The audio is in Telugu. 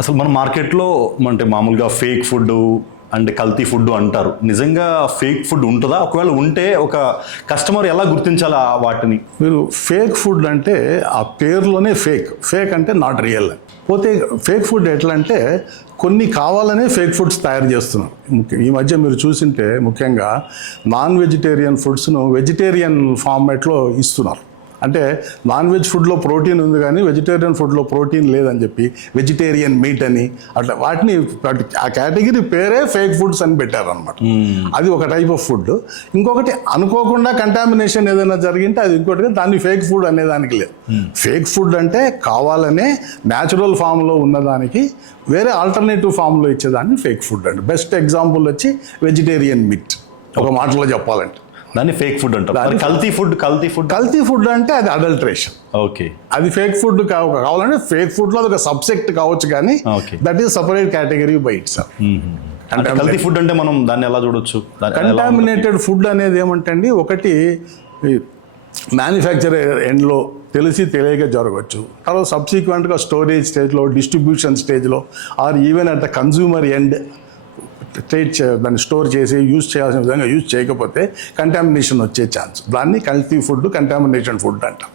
అసలు మన మార్కెట్లో అంటే మామూలుగా ఫేక్ ఫుడ్ అంటే కల్తీ ఫుడ్ అంటారు. నిజంగా ఫేక్ ఫుడ్ ఉంటుందా? ఒకవేళ ఉంటే ఒక కస్టమర్ ఎలా గుర్తించాలా వాటిని? మీరు ఫేక్ ఫుడ్ అంటే ఆ పేరులోనే ఫేక్ అంటే నాట్ రియల్. పోతే ఫేక్ ఫుడ్ ఎట్లా అంటే కొన్ని కావాలనే ఫేక్ ఫుడ్స్ తయారు చేస్తున్నారు. ఈ మధ్య మీరు చూసింటే ముఖ్యంగా నాన్ వెజిటేరియన్ ఫుడ్స్ను వెజిటేరియన్ ఫార్మాట్లో ఇస్తున్నారు. అంటే నాన్ వెజ్ ఫుడ్లో ప్రోటీన్ ఉంది కానీ వెజిటేరియన్ ఫుడ్లో ప్రోటీన్ లేదని చెప్పి వెజిటేరియన్ మీట్ అని అట్లా వాటిని ఆ కేటగిరీ పేరే ఫేక్ ఫుడ్స్ అని పెట్టారనమాట. అది ఒక టైప్ ఆఫ్ ఫుడ్. ఇంకొకటి అనుకోకుండా కంటామినేషన్ ఏదైనా జరిగింటే అది ఇంకోటి, దాన్ని ఫేక్ ఫుడ్ అనేదానికి లేదు. ఫేక్ ఫుడ్ అంటే కావాలనే న్యాచురల్ ఫామ్లో ఉన్నదానికి వేరే ఆల్టర్నేటివ్ ఫామ్లో ఇచ్చేదాన్ని ఫేక్ ఫుడ్ అండి. బెస్ట్ ఎగ్జాంపుల్ వచ్చి వెజిటేరియన్ మీట్, ఒక మాటలో చెప్పాలంటే దాన్ని ఫేక్ ఫుడ్ అంటారు. కల్తీ ఫుడ్ అంటే అది అడల్ట్రేషన్. ఓకే, అది ఫేక్ ఫుడ్ కావాలంటే ఫేక్ ఫుడ్ లో ఒక సబ్సెక్ట్ కావచ్చు, కానీ that is separate category by it's. కల్తీ ఫుడ్ అంటే మనం దాన్ని ఎలా చూడొచ్చు? కంటామినేటెడ్ ఫుడ్ అనేది ఏమంటే అండి, ఒకటి మ్యానుఫ్యాక్చర్ ఎండ్లో తెలియక జరగవచ్చు, తర్వాత సబ్సిక్వెంట్గా స్టోరేజ్ స్టేజ్లో, డిస్ట్రిబ్యూషన్ స్టేజ్లో, or even at the consumer end దాన్ని స్టోర్ చేసి యూజ్ చేయాల్సిన విధంగా యూజ్ చేయకపోతే కంటామినేషన్ వచ్చే ఛాన్స్. దాన్ని కల్తీ ఫుడ్, కంటామినేషన్ ఫుడ్ అంటాం.